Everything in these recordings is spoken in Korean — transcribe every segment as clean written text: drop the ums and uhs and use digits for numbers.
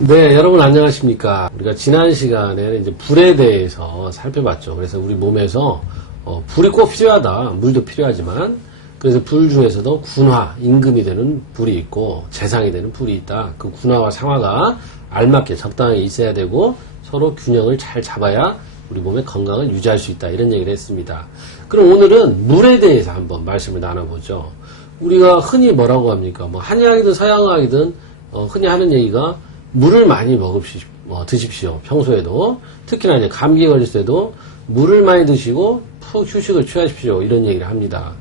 네, 여러분 안녕하십니까. 우리가 지난 시간에는 이제 불에 대해서 살펴봤죠. 그래서 우리 몸에서 불이 꼭 필요하다. 물도 필요하지만, 그래서 불 중에서도 군화, 임금이 되는 불이 있고 재상이 되는 불이 있다. 그 군화와 상화가 알맞게 적당히 있어야 되고 서로 균형을 잘 잡아야 우리 몸의 건강을 유지할 수 있다. 이런 얘기를 했습니다. 그럼 오늘은 물에 대해서 한번 말씀을 나눠보죠. 우리가 흔히 뭐라고 합니까? 뭐 한의학이든 서양의학이든 흔히 하는 얘기가 물을 많이 드십시오. 평소에도. 특히나 이제 감기에 걸렸을 때도 물을 많이 드시고 푹 휴식을 취하십시오. 이런 얘기를 합니다.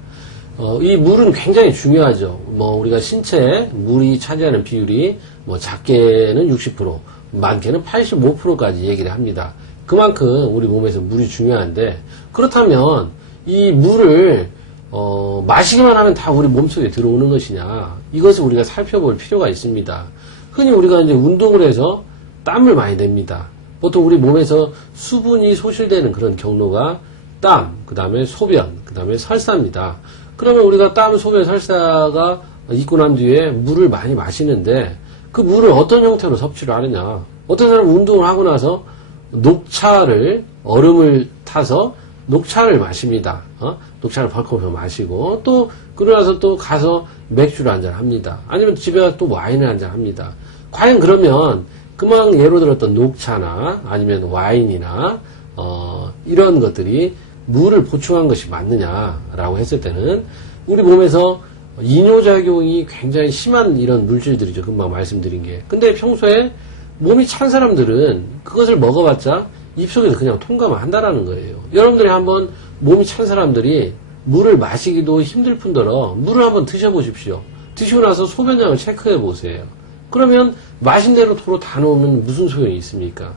이 물은 굉장히 중요하죠. 우리가 신체에 물이 차지하는 비율이 작게는 60%, 많게는 85%까지 얘기를 합니다. 그만큼 우리 몸에서 물이 중요한데, 그렇다면 이 물을 마시기만 하면 다 우리 몸속에 들어오는 것이냐, 이것을 우리가 살펴볼 필요가 있습니다. 흔히 우리가 이제 운동을 해서 땀을 많이 냅니다. 보통 우리 몸에서 수분이 소실되는 그런 경로가 땀, 그 다음에 소변, 그 다음에 설사입니다. 그러면 우리가 땀, 소변, 설사가 있고 난 뒤에 물을 많이 마시는데, 그 물을 어떤 형태로 섭취를 하느냐. 어떤 사람은 운동을 하고 나서 얼음을 타서 녹차를 마십니다. 녹차를 벌컥 마시고, 또, 그러고 나서 또 가서 맥주를 한잔 합니다. 아니면 집에 가서 또 와인을 한잔 합니다. 과연 그러면, 그만 예로 들었던 녹차나, 아니면 와인이나, 이런 것들이 물을 보충한 것이 맞느냐라고 했을 때는, 우리 몸에서 이뇨작용이 굉장히 심한 이런 물질들이죠. 금방 말씀드린 게. 근데 평소에 몸이 찬 사람들은 그것을 먹어봤자 입속에서 그냥 통과만 한다라는 거예요. 여러분들이 한번 몸이 찬 사람들이 물을 마시기도 힘들 뿐더러 물을 한번 드셔보십시오. 드시고 나서 소변량을 체크해 보세요. 그러면 마신 대로 도로 다 놓으면 무슨 소용이 있습니까?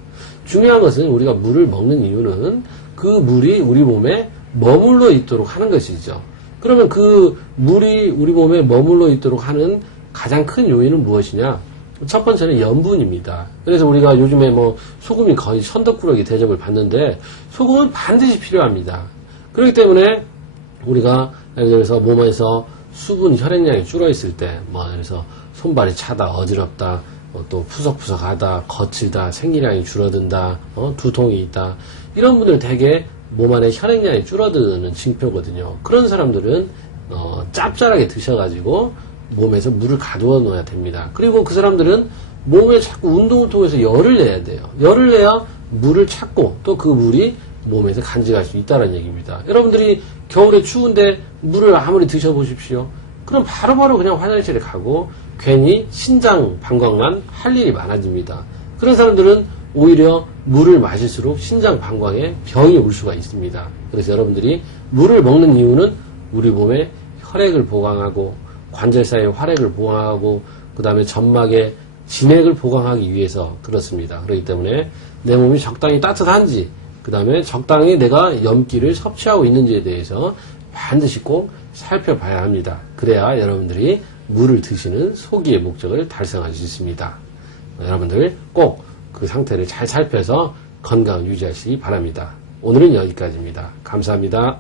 중요한 것은 우리가 물을 먹는 이유는 그 물이 우리 몸에 머물러 있도록 하는 것이죠. 그러면 그 물이 우리 몸에 머물러 있도록 하는 가장 큰 요인은 무엇이냐? 첫 번째는 염분입니다. 그래서 우리가 요즘에 소금이 거의 천덕꾸러기 대접을 받는데, 소금은 반드시 필요합니다. 그렇기 때문에 우리가 예를 들어서 몸에서 수분 혈액량이 줄어 있을 때, 그래서 손발이 차다, 어지럽다, 또 푸석푸석하다, 거칠다, 생리량이 줄어든다, 두통이 있다, 이런 분들 되게 몸 안에 혈액량이 줄어드는 징표거든요. 그런 사람들은 짭짤하게 드셔가지고 몸에서 물을 가두어 놓아야 됩니다. 그리고 그 사람들은 몸에 자꾸 운동을 통해서 열을 내야 돼요. 열을 내야 물을 찾고 또 그 물이 몸에서 간직할 수 있다는 얘기입니다. 여러분들이 겨울에 추운데 물을 아무리 드셔보십시오. 그럼 바로바로 그냥 화장실에 가고 괜히 신장 방광만 할 일이 많아집니다. 그런 사람들은 오히려 물을 마실수록 신장 방광에 병이 올 수가 있습니다. 그래서 여러분들이 물을 먹는 이유는 우리 몸에 혈액을 보강하고 관절 사이의 활액을 보강하고 그 다음에 점막의 진액을 보강하기 위해서 그렇습니다. 그렇기 때문에 내 몸이 적당히 따뜻한지, 그 다음에 적당히 내가 염기를 섭취하고 있는지에 대해서 반드시 꼭 살펴봐야 합니다. 그래야 여러분들이 물을 드시는 소기의 목적을 달성할 수 있습니다. 여러분들 꼭 그 상태를 잘 살펴서 건강을 유지하시기 바랍니다. 오늘은 여기까지입니다. 감사합니다.